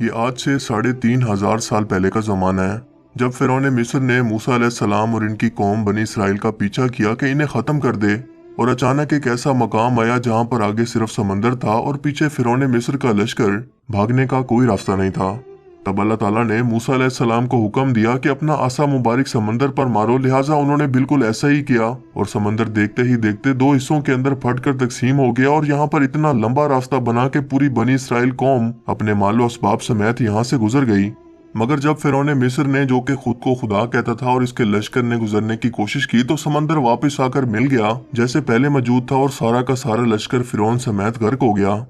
یہ آج سے 3500 سال پہلے کا زمانہ ہے، جب فرعون مصر نے موسیٰ علیہ السلام اور ان کی قوم بنی اسرائیل کا پیچھا کیا کہ انہیں ختم کر دے، اور اچانک ایک ایسا مقام آیا جہاں پر آگے صرف سمندر تھا اور پیچھے فرعون مصر کا لشکر، بھاگنے کا کوئی راستہ نہیں تھا۔ تب اللہ تعالیٰ نے موسیٰ علیہ السلام کو حکم دیا کہ اپنا عصا مبارک سمندر پر مارو، لہٰذا انہوں نے بالکل ایسا ہی کیا اور سمندر دیکھتے ہی دیکھتے 2 حصوں کے اندر پھٹ کر تقسیم ہو گیا، اور یہاں پر اتنا لمبا راستہ بنا کہ پوری بنی اسرائیل قوم اپنے مال و اسباب سمیت یہاں سے گزر گئی۔ مگر جب فرعون مصر نے، جو کہ خود کو خدا کہتا تھا، اور اس کے لشکر نے گزرنے کی کوشش کی تو سمندر واپس آ کر مل گیا جیسے پہلے موجود تھا، اور سارا کا سارا لشکر فرعون سمیت غرق ہو گیا۔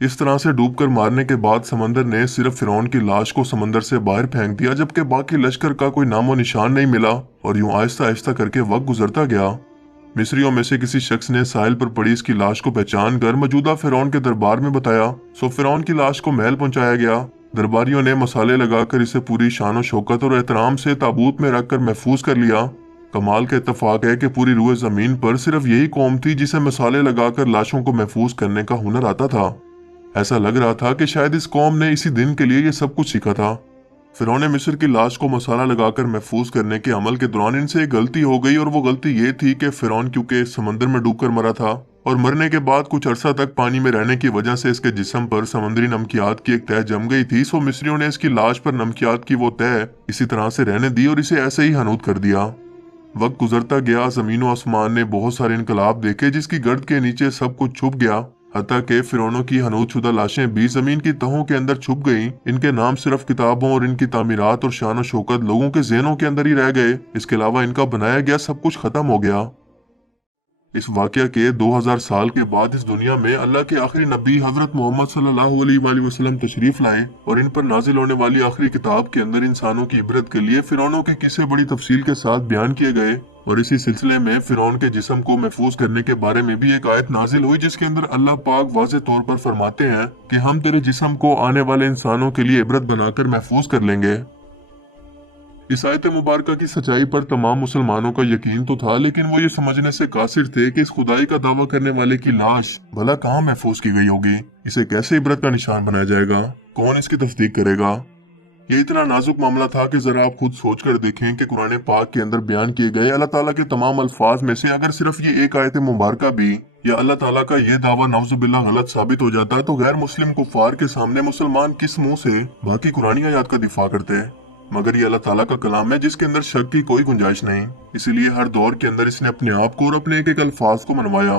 اس طرح سے ڈوب کر مارنے کے بعد سمندر نے صرف فرعون کی لاش کو سمندر سے باہر پھینک دیا، جبکہ باقی لشکر کا کوئی نام و نشان نہیں ملا، اور یوں آہستہ آہستہ کر کے وقت گزرتا گیا۔ مصریوں میں سے کسی شخص نے ساحل پر پڑی اس کی لاش کو پہچان کر موجودہ فرعون کے دربار میں بتایا، سو فرعون کی لاش کو محل پہنچایا گیا۔ درباریوں نے مسالے لگا کر اسے پوری شان و شوکت اور احترام سے تابوت میں رکھ کر محفوظ کر لیا۔ کمال کا اتفاق ہے کہ پوری روئے زمین پر صرف یہی قوم تھی جسے مسالے لگا کر لاشوں کو محفوظ کرنے کا ہنر آتا تھا۔ ایسا لگ رہا تھا کہ شاید اس قوم نے اسی دن کے لیے یہ سب کچھ سیکھا تھا۔ فرعون مصر کی لاش کو مسالہ لگا کر محفوظ کرنے کے عمل کے دوران ان سے ایک غلطی ہو گئی، اور وہ غلطی یہ تھی کہ فرعون کیونکہ سمندر میں ڈوب کر مرا تھا، اور مرنے کے بعد کچھ عرصہ تک پانی میں رہنے کی وجہ سے اس کے جسم پر سمندری نمکیات کی ایک تہ جم گئی تھی، سو مصریوں نے اس کی لاش پر نمکیات کی وہ تہ اسی طرح سے رہنے دی اور اسے ایسے ہی حنوط کر دیا۔ وقت گزرتا گیا، زمین و آسمان نے بہت سارے انقلاب دیکھے جس کی گرد کے نیچے سب کچھ چھپ گیا، حتیٰ کہ فرعونوں کی حنوط شدہ لاشیں بھی زمین کی تہوں کے اندر چھپ گئیں۔ ان کے نام صرف کتابوں اور ان کی تعمیرات اور شان و شوکت لوگوں کے ذہنوں کے اندر ہی رہ گئے، اس کے علاوہ ان کا بنایا گیا سب کچھ ختم ہو گیا۔ اس واقعہ کے 2000 سال کے بعد اس دنیا میں اللہ کے آخری نبی حضرت محمد صلی اللہ علیہ وآلہ وسلم تشریف لائے، اور ان پر نازل ہونے والی آخری کتاب کے اندر انسانوں کی عبرت کے لیے فرعونوں کے قصے بڑی تفصیل کے ساتھ بیان کیے گئے، اور اسی سلسلے میں فرعون کے جسم کو محفوظ کرنے کے بارے میں بھی ایک آیت نازل ہوئی جس کے اندر اللہ پاک واضح طور پر فرماتے ہیں کہ ہم تیرے جسم کو آنے والے انسانوں کے لیے عبرت بنا کر محفوظ کر لیں گے۔ اس آیت مبارکہ کی سچائی پر تمام مسلمانوں کا یقین تو تھا، لیکن وہ یہ سمجھنے سے قاصر تھے کہ اس خدائی کا دعویٰ کرنے والے کی لاش بھلا کہاں محفوظ کی گئی ہوگی، اسے کیسے عبرت کا نشان بنایا جائے گا، کون اس کی تصدیق کرے گا۔ یہ اتنا نازک معاملہ تھا کہ ذرا آپ خود سوچ کر دیکھیں کہ قرآن پاک کے اندر بیان کیے گئے اللہ تعالیٰ کے تمام الفاظ میں سے اگر صرف یہ ایک آیت مبارکہ بھی یا اللہ تعالیٰ کا یہ دعویٰ نعوذ باللہ غلط ثابت ہو جاتا تو غیر مسلم کفار کے سامنے مسلمان کس منہ سے باقی قرآنی آیات کا دفاع کرتے۔ مگر یہ اللہ تعالیٰ کا کلام ہے جس کے اندر شک کی کوئی گنجائش نہیں، اسی لیے ہر دور کے اندر اس نے اپنے آپ کو اور اپنے ایک ایک الفاظ کو منوایا۔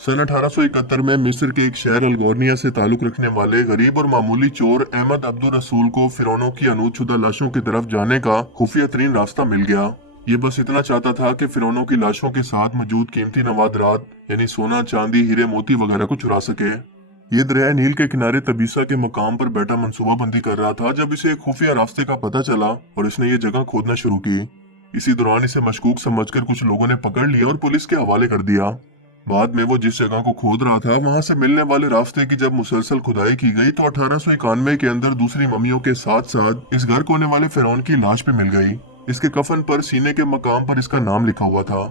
سن 1871 میں مصر کے ایک شہر الگورنیا سے تعلق رکھنے والے غریب اور معمولی چور احمد عبد الرسول کو فرعونوں کی حنوط شدہ لاشوں کی طرف جانے کا خفیہ ترین راستہ مل گیا۔ یہ بس اتنا چاہتا تھا کہ فرعونوں کی لاشوں کے ساتھ موجود قیمتی نوادرات یعنی سونا، چاندی، ہیرے، موتی وغیرہ کو چرا سکے۔ یہ دریائے نیل کے کنارے تبیسا کے مقام پر بیٹھا منصوبہ بندی کر رہا تھا جب اسے ایک خفیہ راستے کا پتہ چلا اور اس نے یہ جگہ کھودنا شروع کی۔ اسی دوران اسے مشکوک سمجھ کر کچھ لوگوں نے پکڑ لیا اور پولیس کے حوالے کر دیا۔ بعد میں وہ جس جگہ کو کھود رہا تھا وہاں سے ملنے والے راستے کی جب مسلسل کھدائی کی گئی تو 1891 کے اندر دوسری ممیوں کے ساتھ ساتھ اس غرق ہونے والے فرعون کی لاش بھی مل گئی۔ اس کے کفن پر سینے کے مقام پر اس کا نام لکھا ہوا تھا۔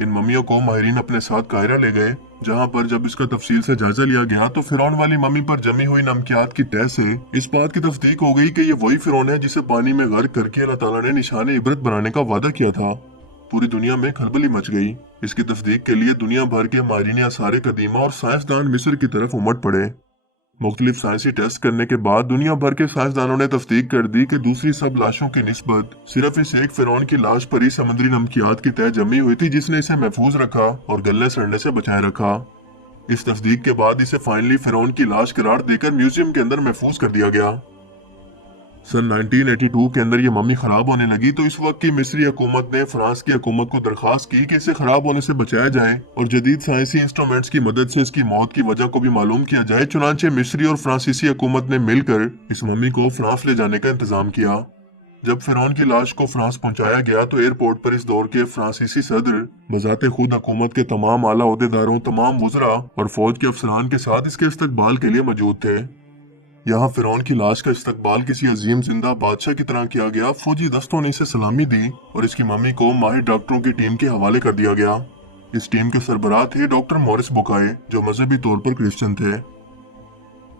ان ممیوں کو ماہرین اپنے ساتھ قاہرہ لے گئے، جہاں پر جب اس کا تفصیل سے جائزہ لیا گیا تو فرعون والی ممی پر جمی ہوئی نمکیات کی تہ سے اس بات کی تصدیق ہو گئی کہ یہ وہی فرعون ہے جسے پانی میں غرق کر کے اللہ تعالیٰ نے نشان عبرت بنانے کا وعدہ کیا تھا۔ پوری دنیا میں کھلبلی مچ گئی۔ اس کی تصدیق کے لیے دنیا بھر کے ماہرین آثار قدیمہ اور سائنسدان مصر کی طرف امٹ پڑے۔ مختلف سائنسی ٹیسٹ کرنے کے بعد دنیا بھر کے سائنسدانوں نے تصدیق کر دی کہ دوسری سب لاشوں کی نسبت صرف اس ایک فرعون کی لاش پر ہی سمندری نمکیات کی تہ جمی ہوئی تھی جس نے اسے محفوظ رکھا اور گلنے سڑنے سے بچائے رکھا۔ اس تصدیق کے بعد اسے فائنلی فرعون کی لاش قرار دے کر میوزیم کے اندر محفوظ کر دیا گیا۔ سن 1982 کے اندر یہ ممی خراب ہونے لگی تو اس وقت کی مصری حکومت نے فرانس کی حکومت کو درخواست کی کہ اسے خراب ہونے سے بچایا جائے اور جدید سائنسی انسٹرومنٹس کی مدد سے اس کی موت کی وجہ کو بھی معلوم کیا جائے۔ چنانچہ مصری اور فرانسیسی حکومت نے مل کر اس ممی کو فرانس لے جانے کا انتظام کیا۔ جب فرعون کی لاش کو فرانس پہنچایا گیا تو ایئرپورٹ پر اس دور کے فرانسیسی صدر بذات خود حکومت کے تمام اعلیٰ عہدیداروں، تمام وزراء اور فوج کے افسران کے ساتھ اس کے استقبال کے لیے موجود تھے۔ یہاں فرعون کی لاش کا استقبال کسی عظیم زندہ بادشاہ کی طرح کیا گیا۔ فوجی دستوں نے اسے سلامی دی اور اس کی ممی کو ماہر ڈاکٹروں کی ٹیم کے حوالے کر دیا گیا۔ اس ٹیم کے سربراہ تھے ڈاکٹر مورس بوکائے جو مذہبی طور پر کرسچن تھے۔